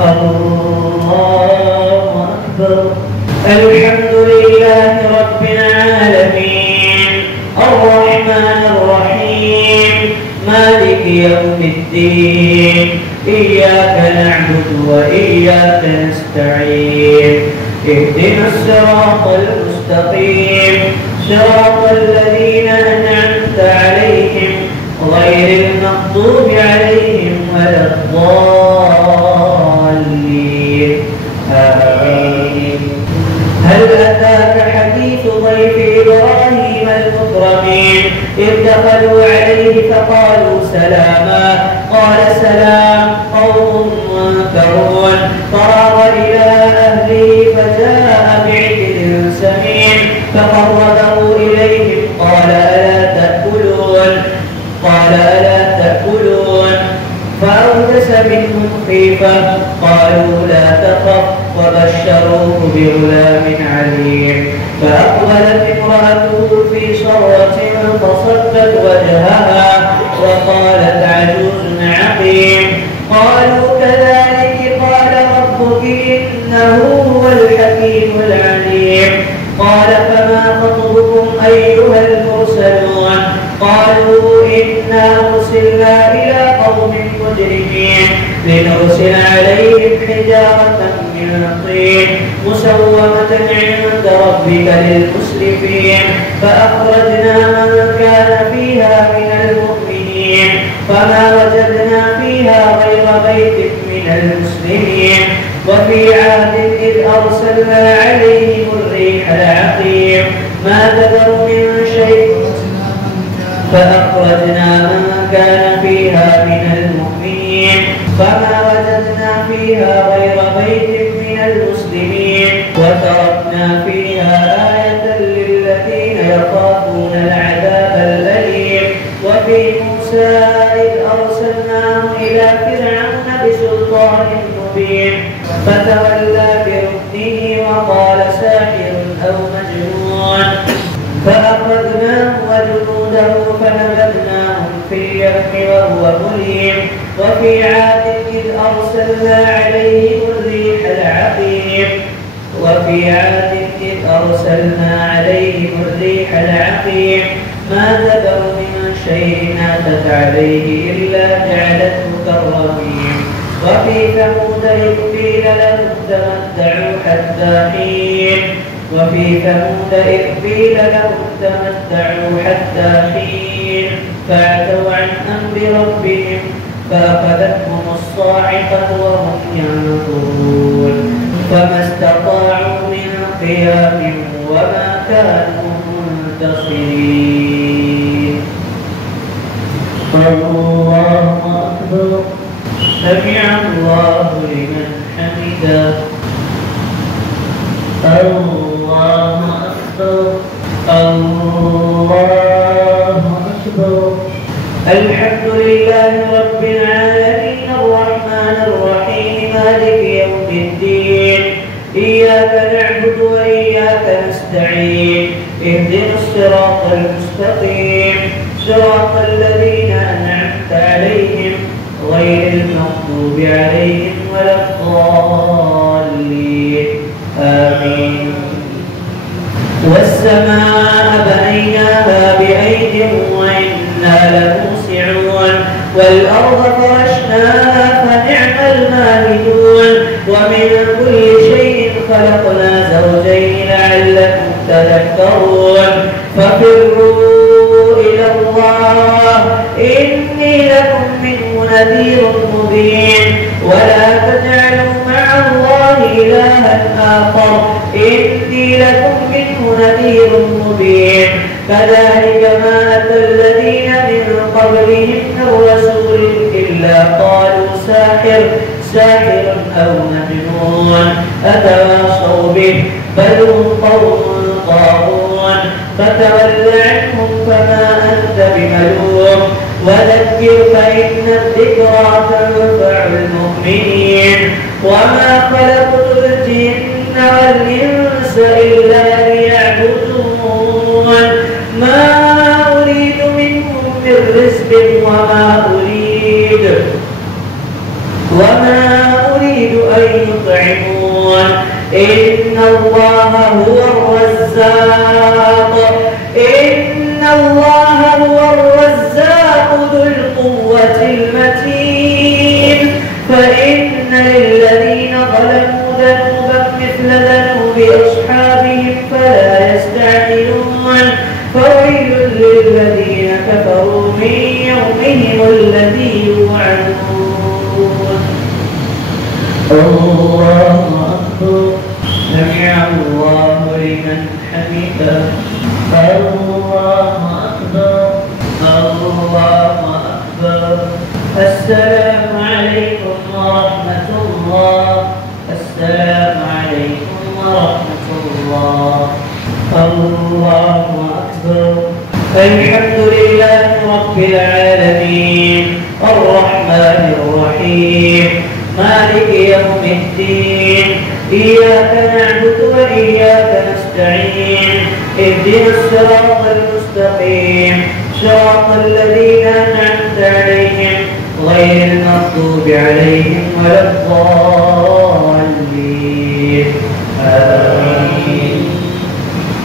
الله أكبر. الحمد لله رب العالمين الرحمن الرحيم مالك يوم الدين إياك نعبد وإياك نستعين اهدنا الصراط المستقيم صراط الذين أنعمت عليهم غير المغضوب عليهم ولا الضالين آمين. هل أتاك حديث ضيف إبراهيم المكرمين إذ دخلوا عليه فقالوا سلاما قال سلام قوم منكرون فراغ إلى أهله فجاء بعجل سمين فقربه إليهم قال ألا تأكلون فأوجس منهم خيفة قالوا لا تخف وبشروه بغلام عليم فأقبلت امرأته في صرة فصدت وجهها وقالت عجوز عقيم قالوا كذلك قال ربك إنه هو الحكيم العليم قال فما خطبكم أيها المرسلون قالوا إنا أرسلنا إلى قوم مجرمين لنرسل عليهم حجارة من طين مسومة عند ربك للمسرفين فأخرجنا من كان فيها من المؤمنين فما وجدنا فيها غير بيت من المسلمين وفي عاد إذ أرسلنا عليهم الريح العقيم ما تذر من شيء فأخرجنا من كان فيها من المؤمنين فما وجدنا فيها غير بيت من المسلمين وتركنا فيها آية للذين يخافون العذاب الأليم وفي موسى إذ أرسلناه إلى فرعون بسلطان مبين فتولى بركنه وقال ساحر أو مجنون فأخذناه وجنوده فنبذناهم في اليم وهو مليم وفي عاد إذ أرسلنا عليهم الريح العقيم ما تذر من شيء أتت عليه إلا جعلته كالرميم وفي ثمود إذ قيل لهم تمتعوا حتى حين فعتوا عن أمر ربهم فأخذتهم الصاعقة وهم ينظرون فما استطاعوا من قيام وما كانوا منتصرين. الله أكبر. سمع الله لمن حمده. الله أكبر. الله أكبر. الحمد لله رب العالمين الرحمن الرحيم مالك يوم الدين إياك نعبد وإياك نستعين اهدنا الصراط المستقيم صراط الذين أنعمت عليهم غير المغضوب عليهم ولا الضالين آمين. والسماء بنيناها بأيد وإنا لموسعون والأرض فرشناها فنعم الماهدون ومن كل شيء خلقنا زوجين لعلكم تذكرون ففروا إلى الله إني لكم منه نذير مبين ولا تجعلوا مع الله إلها آخر إني لكم منه نذير مبين كذلك ما أتى الذين من قبلهم من رسول إلا قالوا ساحر أو مجنون أتواصوا به بل هم قوم طاغون فتول عنهم فما أنت بملوم وذكر فإن الذكرى تنفع المؤمنين وما خلقت الجن والإنس إلا ليعبدون ما أريد منهم من رزق وما أريد إن الله هو الرزاق ذو القوة المتين فإن للذين ظلموا ذنوبا مثل ذنوب أصحابهم فلا يستعجلون فويل للذين كفروا من يومهم الذي يوعدون. الله أكبر. سمع الله لمن حمده. الله أكبر. الله أكبر. السلام عليكم ورحمة الله. السلام عليكم ورحمة الله. الله أكبر. الحمد لله رب العالمين الرحمن الرحيم مالك يوم الدين إياك نعبد وإياك نستعين اهدنا الصراط المستقيم صراط الذين أنعمت عليهم غير المغضوب عليهم ولا الضالين آمين.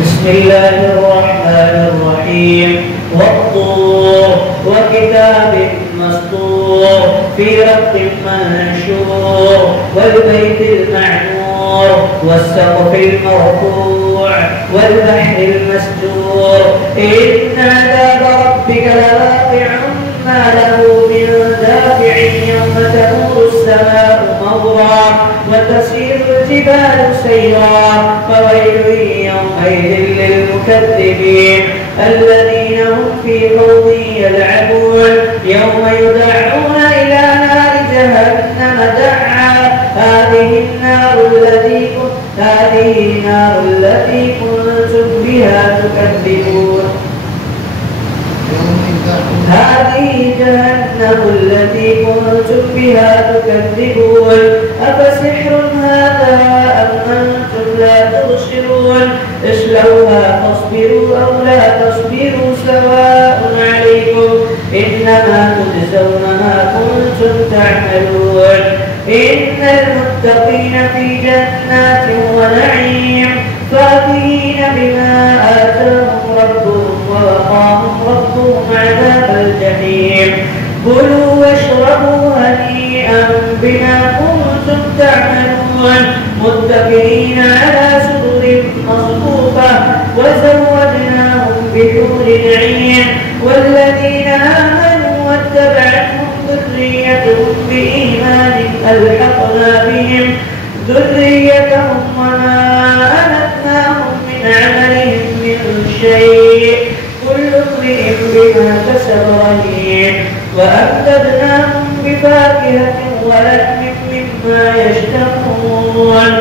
بسم الله الرحمن الرحيم والطور وكتاب مسطور في رق منشور والبيت المعمور والسقف المرفوع والبحر المسجور إن عذاب ربك لواقع ما له من دافع يوم تمور السماء مورا وتسير الجبال سيرا فويل يومئذ للمكذبين الذين هم في خوض يلعبون يوم يدعون إلى نار جهنم دعا هذه النار التي كنتم بها تكذبون هذه جهنم التي كنتم بها تكذبون أفسحر هذا أم أنتم لا تبصرون اصلوها فاصبروا أو لا تصبروا سواء عليكم إنما تجزون ما كنتم تعملون إن المتقين في جنات ونعيم فاكهين بما آتاهم ربهم ووقاهم ربهم عذاب الجحيم كلوا واشربوا هنيئا بما كنتم تعملون متكئين على سرر مصفوفة وزوجناهم بحور عين والذين آمنوا واتبعتهم ذريتهم بإيمان ألحقنا بهم ذريتهم وما ألتناهم من عملهم من شيء كل امرئ بما كسب رهين وأمددناهم بفاكهة ولحم مما يشتهون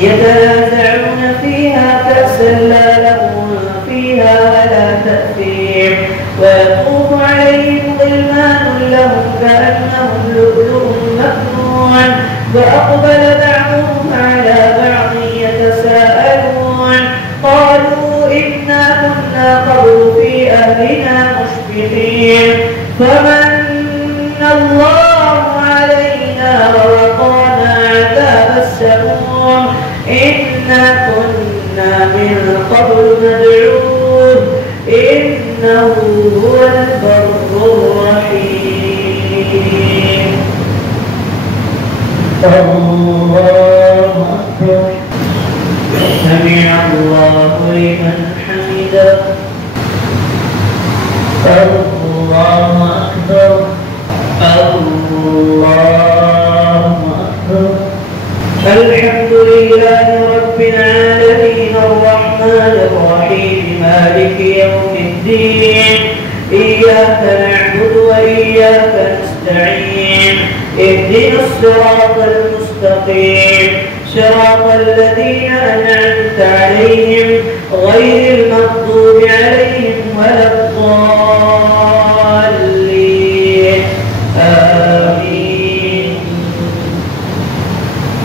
يتنازعون فيها كأسا لا لغو فيها ولا تأثيم ويطوف عليهم غلمان لهم كأنهم لؤلؤ مكنون وأقبل بعضهم على بعض يتساءلون قالوا إنا كنا قبل في أهلنا مشفقين فمن الله علينا ووقانا عذاب السموم إنا كنا من قبل ندعوه إنه هو البر الرحيم. الله أكبر. سمع الله لمن حمده. الله أكبر. الله أكبر. الحمد لله رب العالمين الرحمن الرحيم مالك يوم الدين إياك نعبد وإياك نستعين اهدنا الصراط المستقيم صراط الذين أنعمت عليهم غير المغضوب عليهم ولا الضالين آمين.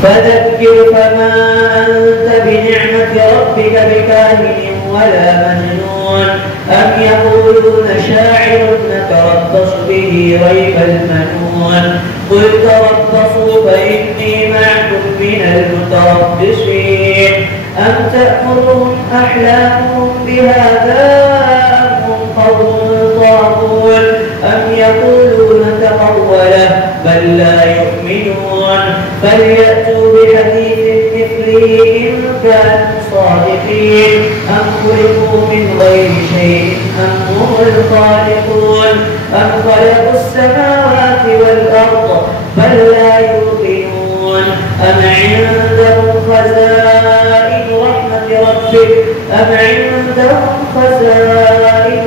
فذكر فما أنت بنعمة ربك بكاهن ولا مجنون أم يقولون شاعر نتربص به ريب المنون قل تربصوا فإني معكم من المتربصين متربصين أم تأمرهم أحلامهم بهذا أم هم قوم طاغون أم يقولون تقوله بل لا يؤمنون فليأتوا بحديث مثله إن كانوا صادقين أم خلقوا من غير شيء أم هم الخالقون أم خلقوا السماوات والأرض بل لا يوقنون أم عندهم خزائن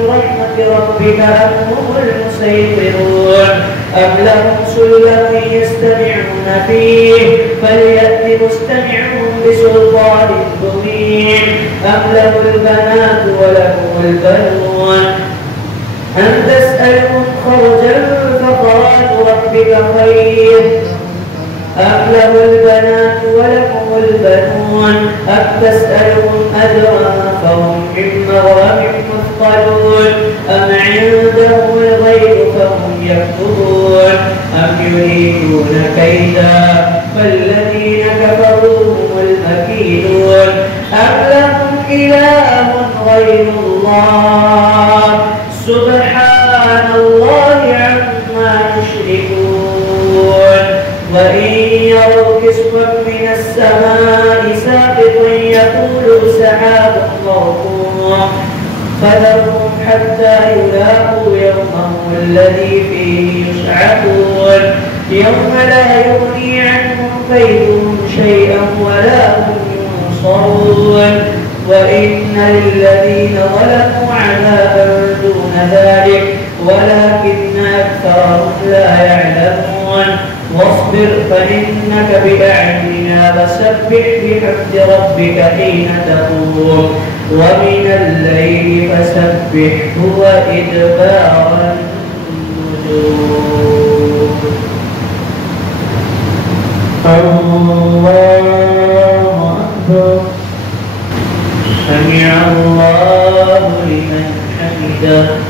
رحمة ربك أم هم المسيطرون أم لهم سلم يستمعون فيه فليأت مستمعهم بسلطان مبين أم له البنات ولكم البنون أم تسألهم خرجا فخراج ربك خير أم له البنات ولكم البنون أم تسألهم أجرا فهم من مغرم مثقلون أم عندهم الغيب فهم يكتبون أم يريدون كيدا فالذين كفروا هم المكيدون أم لهم إله غير الله سبحان الله عما يشركون وإن يروا كسفا من السماء ساقطا يقولوا سحاب مركوم فذرهم حتى يلاقوا يومهم الذي فيه يصعقون يوم لا يغني عنهم كيدهم شيئا ولا هم ينصرون وإن للذين ظلموا عذابا دون ذلك ولكن أكثرهم لا يعلمون واصبر فإنك بأعيننا وسبح بحمد ربك حين تقوم ومن الليل فسبحه وإدبار النجوم. الله أكبر سمع الله لمن حمده.